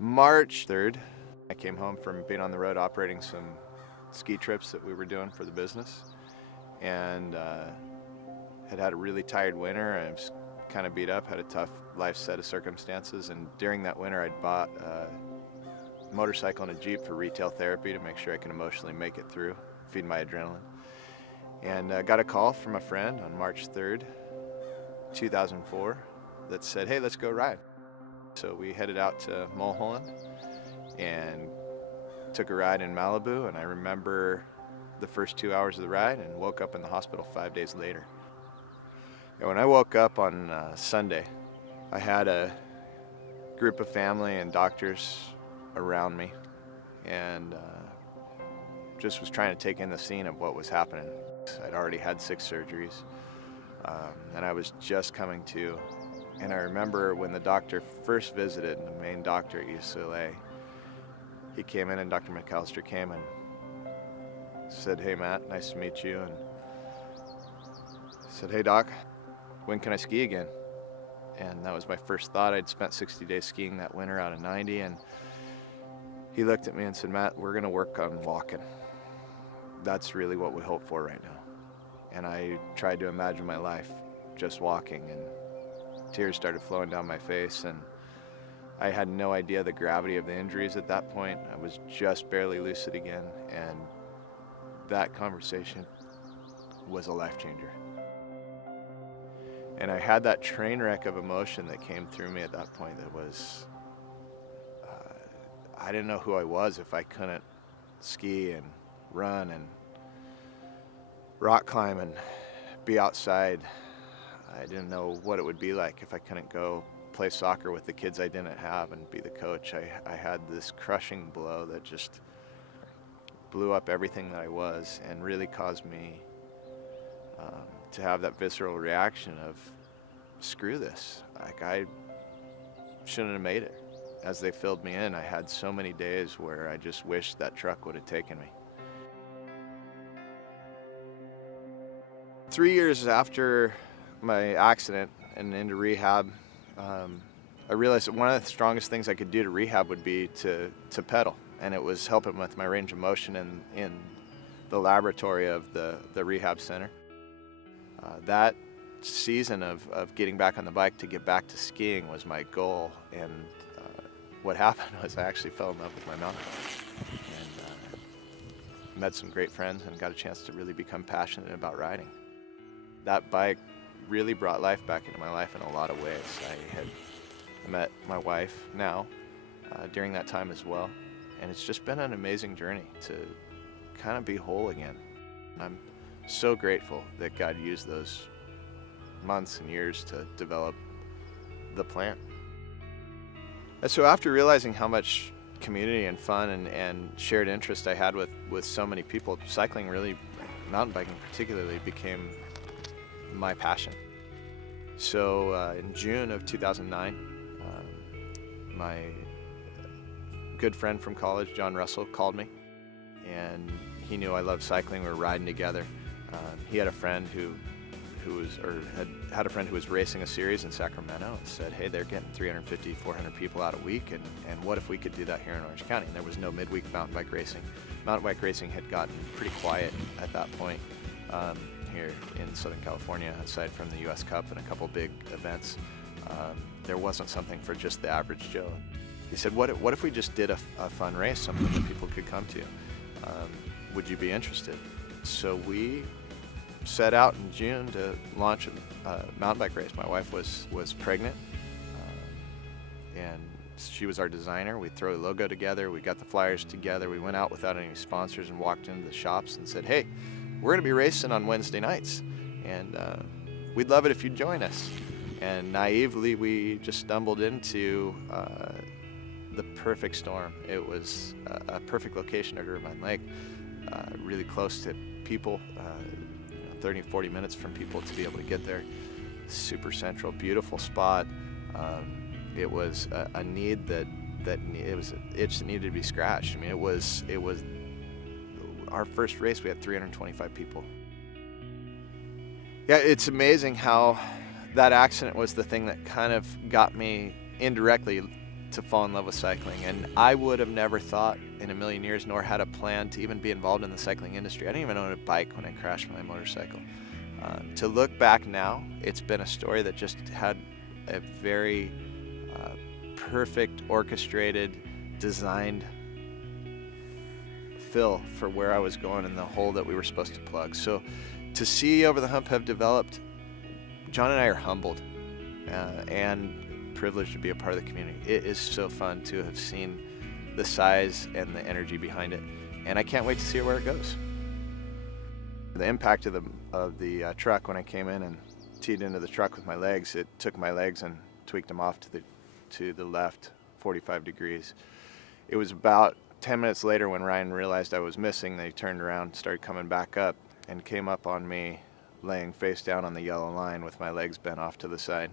March 3rd, I came home from being on the road operating some ski trips that we were doing for the business, and had a really tired winter. I was kind of beat up, had a tough life set of circumstances, and during that winter I'd bought a motorcycle and a Jeep for retail therapy to make sure I could emotionally make it through, feed my adrenaline. And got a call from a friend on March 3rd, 2004 that said, hey, let's go ride. So we headed out to Mulholland and took a ride in Malibu, and I remember the first 2 hours of the ride and woke up in the hospital 5 days later. And when I woke up on Sunday, I had a group of family and doctors around me, and just was trying to take in the scene of what was happening. I'd already had 6 surgeries, and I was just coming to. And I remember when the doctor first visited, the main doctor at UCLA, he came in, and Dr. McAllister came and said, hey Matt, nice to meet you. And said, hey doc, when can I ski again? And that was my first thought. I'd spent 60 days skiing that winter out of 90, and he looked at me and said, Matt, we're gonna work on walking. That's really what we hope for right now. And I tried to imagine my life just walking, and tears started flowing down my face, and I had no idea the gravity of the injuries at that point. I was just barely lucid again, and that conversation was a life changer. And I had that train wreck of emotion that came through me at that point that was, I didn't know who I was if I couldn't ski and run and rock climb and be outside. I didn't know what it would be like if I couldn't go play soccer with the kids I didn't have and be the coach. I had this crushing blow that just blew up everything that I was, and really caused me to have that visceral reaction of, screw this. Like, I shouldn't have made it. As they filled me in, I had so many days where I just wished that truck would have taken me. 3 years after my accident and into rehab, I realized that one of the strongest things I could do to rehab would be to pedal, and it was helping with my range of motion in the laboratory of the rehab center. That season of getting back on the bike to get back to skiing was my goal, and what happened was I actually fell in love with my mountain bike, and met some great friends and got a chance to really become passionate about riding. That bike really brought life back into my life in a lot of ways. I had met my wife now during that time as well, and it's just been an amazing journey to kind of be whole again. I'm so grateful that God used those months and years to develop the plant. And so after realizing how much community and fun and shared interest I had with so many people, cycling really, mountain biking particularly, became my passion. So in June of 2009, my good friend from college, John Russell, called me, and he knew I loved cycling. We were riding together. He had a friend who had a friend who was racing a series in Sacramento, and said, hey, they're getting 350, 400 people out a week, and what if we could do that here in Orange County? And there was no midweek mountain bike racing. Mountain bike racing had gotten pretty quiet at that point here in Southern California, aside from the US Cup and a couple big events. There wasn't something for just the average Joe. He said, what if we just did a fun race, something that people could come to? Would you be interested? So we set out in June to launch a mountain bike race. My wife was pregnant, and she was our designer. We threw a logo together, we got the flyers together, we went out without any sponsors and walked into the shops and said, hey, we're gonna be racing on Wednesday nights, and we'd love it if you'd join us. And naively, we just stumbled into the perfect storm. It was a perfect location at Irvine Lake, really close to people, 30, 40 minutes from people to be able to get there. Super central, beautiful spot. It was a need that it was an itch that needed to be scratched. I mean, it was our first race. We had 325 people. Yeah, it's amazing how that accident was the thing that kind of got me indirectly to fall in love with cycling. And I would have never thought in a million years, nor had a plan to even be involved in the cycling industry. I didn't even own a bike when I crashed my motorcycle. To look back now, it's been a story that just had a very perfect, orchestrated, designed fill for where I was going and the hole that we were supposed to plug. So to see Over the Hump have developed, John and I are humbled and privileged to be a part of the community. It is so fun to have seen the size and the energy behind it, and I can't wait to see where it goes. The impact of the truck when I came in and teed into the truck with my legs, it took my legs and tweaked them off to the left 45 degrees. It was about 10 minutes later when Ryan realized I was missing, they turned around, started coming back up, and came up on me laying face down on the yellow line with my legs bent off to the side.